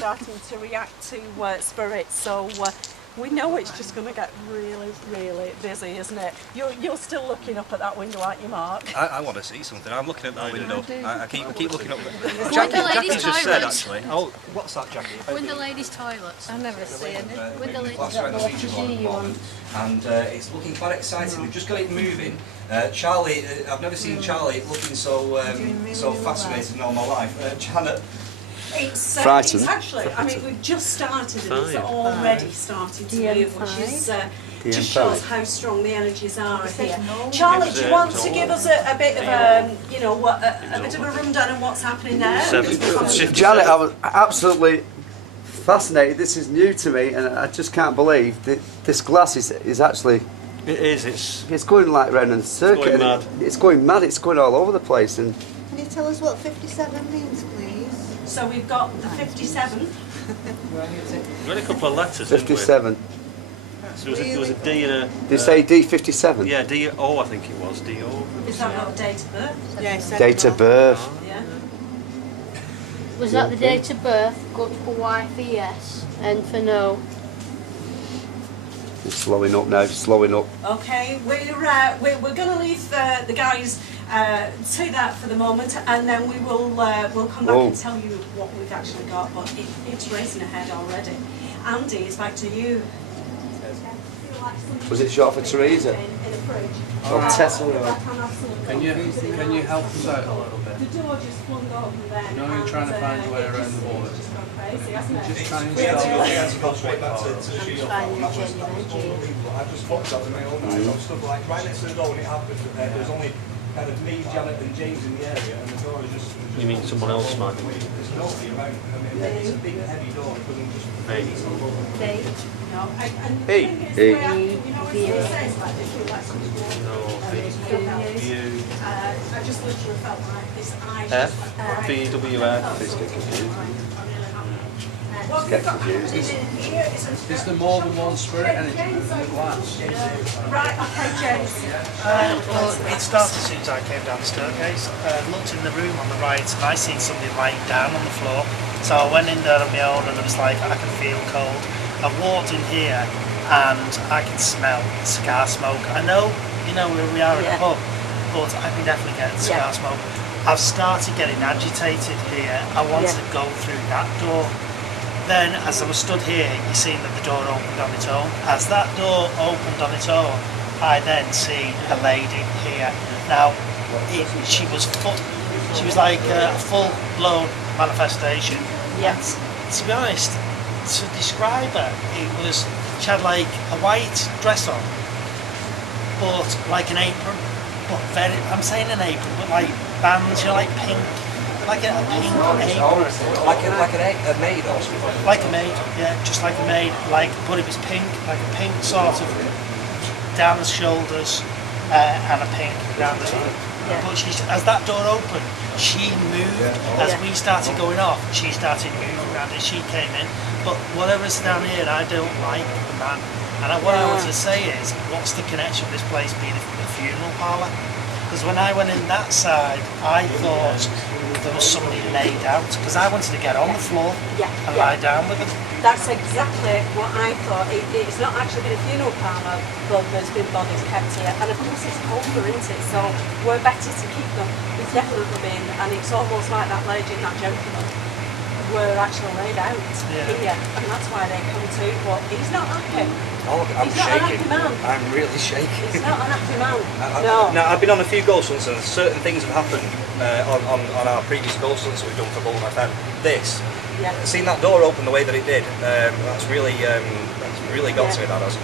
starting to react to spirits, so we know it's just going to get really, really busy, isn't it? You're still looking up at that window, aren't you, Mark? I want to see something. I'm looking at that window. I keep looking up. Jacqui just said actually. Oh, what's that, Jacqui? When the ladies' toilets. I've never seen it. When the ladies' and it's looking quite exciting. We've just got it moving. Charlie, I've never seen Charlie looking so fascinated in all my life. Janet. It's frightened. Actually, I mean, we've just started and it's already starting to move, which is just shows how strong the energies are here. Charlie, do you want to give us a bit of a bit of a rundown on what's happening there? Janet, I was absolutely fascinated. This is new to me, and I just can't believe that this glass is actually. It is. It's going like round in a circuit. It's going mad. It's going mad. It's going all over the place. And can you tell us what 57 means, please? So we've got the 57. We've got a couple of letters. 57. So there was a D and a. Did you say D57? Yeah, D-O I think it was. D-O. Is that not date of birth? Yes. Date of birth. Yeah. Was that the date of birth? Good for Y for yes, and for no. It's slowing up now. Slowing up. Okay, we're going to leave the guys to that for the moment, and then we'll come back and tell you what we've actually got. But it's racing ahead already. Andy, it's back to you. Was it short for Teresa? Oh, Tessa. Can you help us out a little bit? The door just flung open then. No, you're trying to find your way around the wall. Just gone crazy, hasn't it? Just try and We had to start. go straight back to the shield. That was unbelievable. I just thought that was my own eyes. I was stood like right next to the door when it happened. There was only kind of me, Janet, and James in the area, and the door was just. You mean someone else might be? There's nobody around. I mean, it's a big, heavy door. It couldn't just. No, and the Hey. thing is, Hey. you know, when it says like this, you like something I just literally felt like this eye just like BWF. It's getting confused. what we've got happening here Is there more than one spirit energy in the glass? right, okay, James. Well, it started as soon as I came down the staircase. Looked in the room on the right and I seen somebody lying down on the floor. So I went in there on my own and I was like, I can feel cold. I walked in here and I can smell cigar smoke. I know, you know, where we are at the pub, but I can definitely get cigar smoke. I've started getting agitated here. I wanted to go through that door. Then, as I was stood here, you seen that the door opened on its own. As that door opened on its own, I then see a lady here. Now, she was like a full-blown manifestation. Yes. To be honest, to describe her, she had like a white dress on, but like an apron, but I'm saying an apron, but like bands, you know, like pink, like a pink apron. Like a maid or something. Like a maid, yeah, just like a maid, but it was pink, like a pink sort of down the shoulders and a pink down the side. But as that door opened, she moved. As we started going off, she started moving around and she came in. But whatever's down here, I don't like that. And what I want to say is, what's the connection with this place being a funeral parlour? Because when I went in that side, I thought there was somebody laid out. Because I wanted to get on the floor and lie down with them. That's exactly what I thought. It's not actually been a funeral parlour, but there's been bodies kept here. And of course it's older, isn't it? So we're better to keep them. It's definitely been, and it's almost like that lady and that gentleman were actually laid out here. And that's why they come too, but he's not happy. Oh, I'm He's not shaking. an happy man. I'm really shaking. He's not an happy man. No. Now, I've been on a few ghost hunts and certain things have happened on our previous ghost hunts that we've done for Bolton FM. Seeing that door open the way that it did, that's really got to me. That has.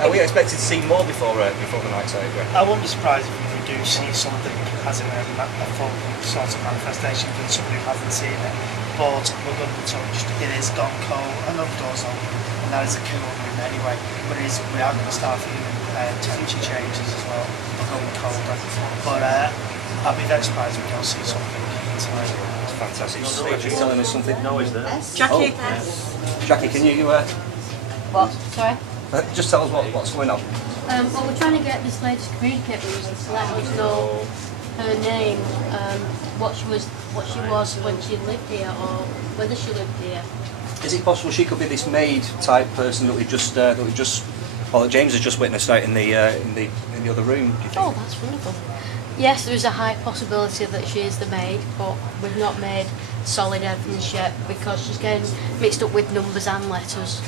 Are we expected to see more before the night's over? I wouldn't be surprised if we do see something as in a full sort of manifestation from somebody who hasn't seen it. But we're going to be touched. It is gone cold. Another door's open, and that is a cool room anyway. But we are going to start feeling temperature changes as well. We're going colder. But I'll be very surprised if we don't see something tonight. It's fantastic. She's telling us something. No, is there? Jacqui. Jacqui, can you What? Sorry? just tell us what's going on? Well, we're trying to get this lady to communicate with us and to let us know her name, what she was when she lived here, or whether she lived here. Is it possible she could be this maid type person that we just or that James has just witnessed out in the other room? Do you think? Oh, that's wonderful. Yes, there is a high possibility that she is the maid, but we've not made solid evidence yet because she's getting mixed up with numbers and letters.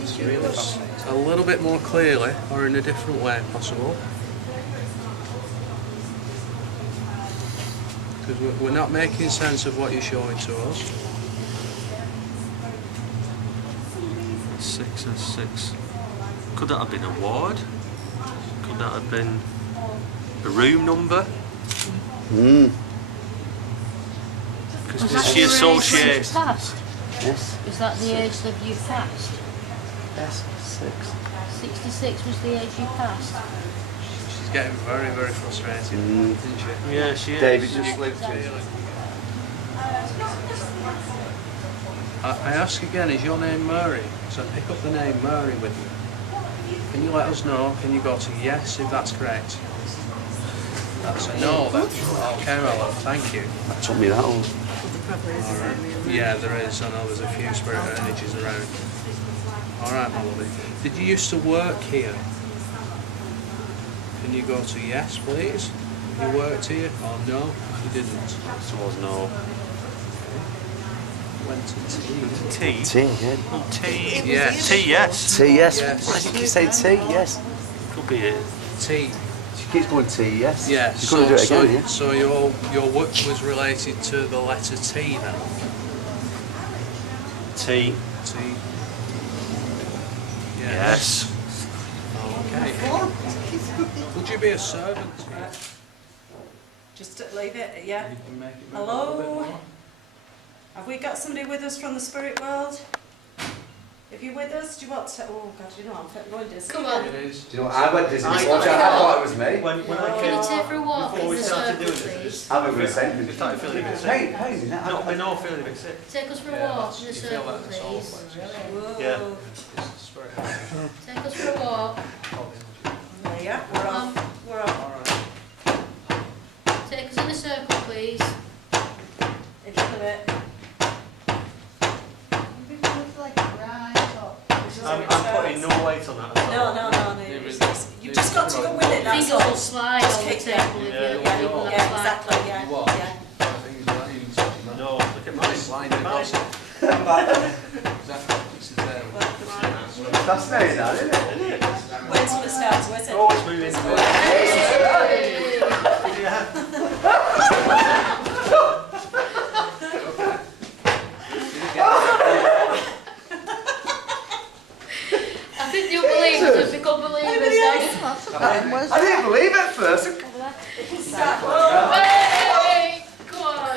It's really fascinating. A little bit more clearly, or in a different way possible. Because we're not making sense of what you're showing to us. 6 and 6. Could that have been a ward? Could that have been a room number? Was Because that she your age when you associates. passed? Yes. Is that the age that you passed? Yes. 6. 66 was the age you passed. She's getting very, very frustrated, isn't she? Yeah, she is. David just lived here. I ask again, is your name Mary? So pick up the name Mary with you. Can you let us know? Can you go to yes if that's correct? That's a no then. Okay, my love, thank you. That took me that long. Alright. Yeah, there is. I know there's a few spirit energies around. Alright, my lovely. Did you used to work here? Can you go to yes, please? You worked here? Or no, you didn't? Towards no. Went to T. tea. T, yeah. T. Yes. T, yes. T, yes. Yes. Why did you say T, yes? Could be it. Tea. She keeps going T, yes. Yeah, She's going to do it again, yeah? so your work was related to the letter T then? T. T. Yes. Okay. Would you be a servant here? Just leave it, yeah. You can make it move a little Hello? bit more. Have we got somebody with us from the spirit world? If you're with us, do you want to... Oh, God, you know, I'm going dizzy. Come on. It is. Do you know what? I went Disney before. I thought it was me. When I Can you take for a walk before in we the started circle, doing this, please? I'm going to say we started feeling a bit sick. Hey, No, I know, feeling a bit sick. Take us for a Yeah, walk in the you feel circle, that the soul please. plexus. Whoa. Yeah. It's the spirit. Take us for a walk. There you are. We're off. We're off. Alright. Take us in a circle, please. If you do it. I'm putting no weight on that. No. You've just got to go with it, that's Fingers all. will slide Just on the kick table if Yeah, you yeah, leave them Yeah, slide. exactly, yeah. You what? Yeah. Things like you can touch them. No, look at mine. Sliding Mine. across it. Exactly. This is there. Fascinating, that, isn't it? Wait till it starts, where's it? Oh, it's moving. I think you'll believe it has become believers now. I didn't believe it at first. Hey! Go on.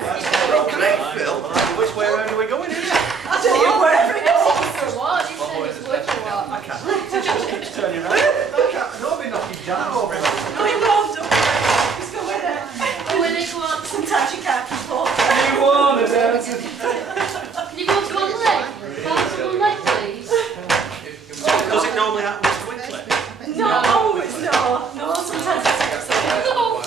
Great film. Which way around are we going here? I'll tell you wherever it goes. For a walk, he said it's worth a walk. Keeps turning around. Nobody knocking down over. No, you won't, don't worry. Just go with it. Go in and go on. Sometimes you can't keep up. You won, Can you go to one leg? Pass to one leg, please. Does it normally happen this quickly? No, always no. No, sometimes it takes a bit. No.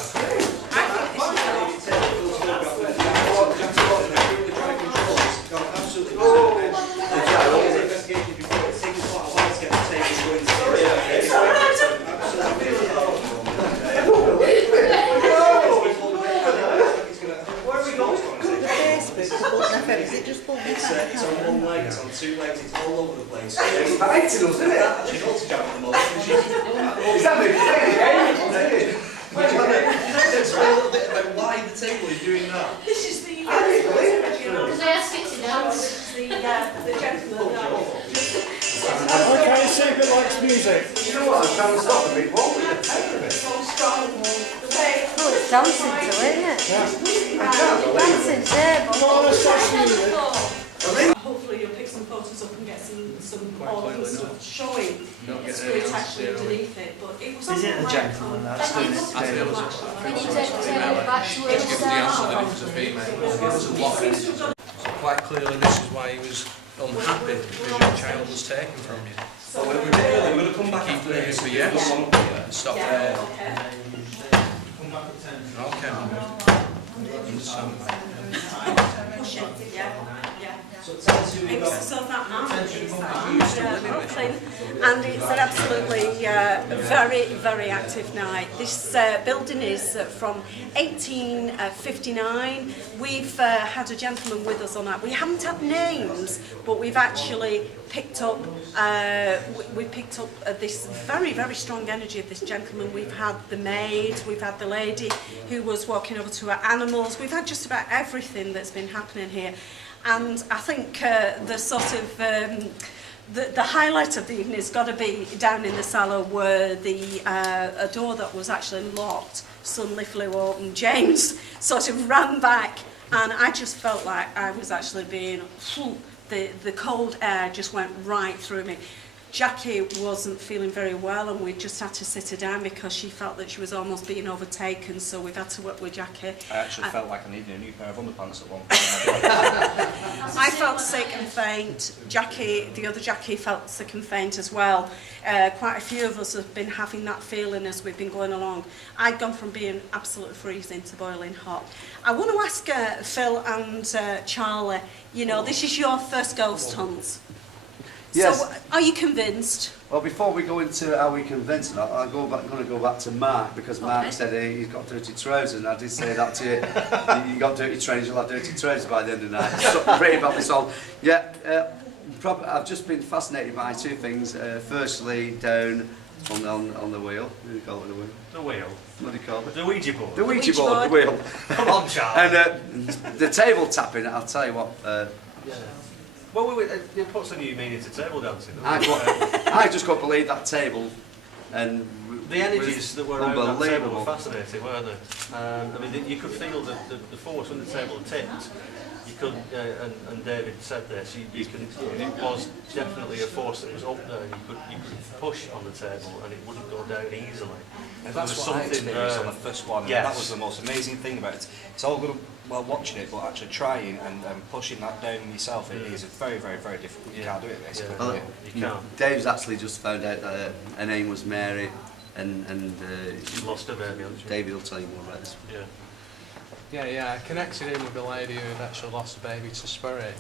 Is it just Bolton? It's on one leg, it's on two legs, it's all over the place. It's biting us, isn't it? She goes to jump at the moment. Is that me? Explain a little bit about why the table is doing that. This is the... Because I asked it to dance. The gentleman. Okay, Super likes music. You know what? I'm trying to stop the big wall with the tape of it. So strong. The way... Oh, it's dancing to it, isn't it? I can't believe it. Dancing table. Come on, let's watch music. Hopefully you'll pick some photos up and get some Quite organ clearly stuff showing Don't the get spirit anything else actually to do. underneath it. But it was Is it on a the gentleman that's doing it I think it was a Can you take the table back to where Let's it give the answer that it started? was a female. There's a lot of it. So quite clearly this is why he was unhappy, because your child was taken from you. So we're going to come back Keep after moving this. for yes. One up here. Stop Yeah, there. okay. Come Push it, yeah. So that man and it's an absolutely very, very active night. This building is from 1859. We've had a gentleman with us on that. We haven't had names, but we've actually picked up this very, very strong energy of this gentleman. We've had the maid, we've had the lady who was walking over to her animals. We've had just about everything that's been happening here. And I think the sort of the highlight of the evening has got to be down in the cellar where a door that was actually locked suddenly flew open. James sort of ran back, and I just felt like I was actually being the cold air just went right through me. Jacqui wasn't feeling very well, and we just had to sit her down because she felt that she was almost being overtaken, so we've had to work with Jacqui. I actually felt like I needed a new pair of underpants at one point. I felt sick and faint. The other Jacqui felt sick and faint as well. Quite a few of us have been having that feeling as we've been going along. I'd gone from being absolutely freezing to boiling hot. I want to ask Phil and Charlie, you know, this is your first ghost hunt. Yes. So, are you convinced? Well, before we go into how we convince them, I'm going to go back to Mark, because Mark said he's got dirty trousers, and I did say that to you. You got dirty trousers, you'll have dirty trousers by the end of the night. So, pretty about this all. Yeah, I've just been fascinated by two things. Firstly, down on the wheel. What do you call it, the wheel? The wheel. What do you call it? The Ouija board. The Ouija board, the wheel. Come on, Charlie. And the table tapping, I'll tell you what. Well, it puts a new meaning to table dancing. I just couldn't believe that table, and the energies that were around that table unbelievable. were fascinating, weren't they? I mean, you could feel the force when the table tipped. You could, and David said this. It was definitely a force that was up there. You could push on the table, and it wouldn't go down easily. And that's what I experienced on the first one. Yes. That was the most amazing thing about it. It's all good while watching it, but actually trying and pushing that down yourself, it is very, very, very difficult. You can't do it, basically. Well, You can't. Dave's actually just found out that her name was Mary, and She lost her baby, hasn't she? David will tell you more about this. Yeah. Yeah, I connected in with the lady who had actually lost a baby to spirit,